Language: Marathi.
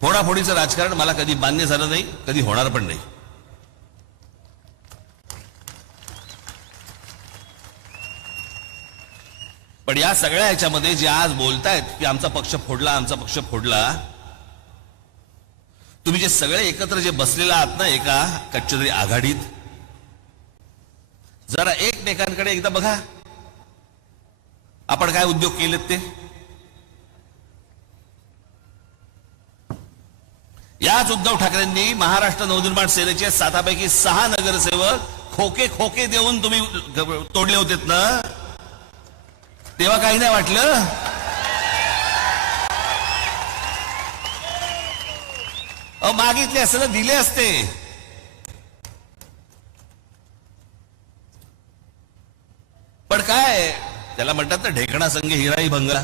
फोडाफोडीचं राजकारण मला कधी मान्य झालं नाही, कधी होणार पण नाही. पण या सगळ्या ह्याच्यामध्ये जे आज बोलतायत की आमचा पक्ष फोडला, आमचा पक्ष फोडला, तुम्ही जे सगळे एकत्र जे बसलेला आहात ना एका कच्चरी आघाडीत, जरा एकमेकांकडे एकदा बघा, आपण काय उद्योग केलेत ते. याच उद्धव ठाकरेंनी महाराष्ट्र नवनिर्माण सेनेचे 7पैकी 6 नगरसेवक खोके खोके देऊन तुम्ही तोडले होतेत ना, तेव्हा काही नाही वाटलं. मागितले असते ना, दिले असते. पण काय त्याला म्हणतात ना, ढेकणा संगे हिराई भंगा.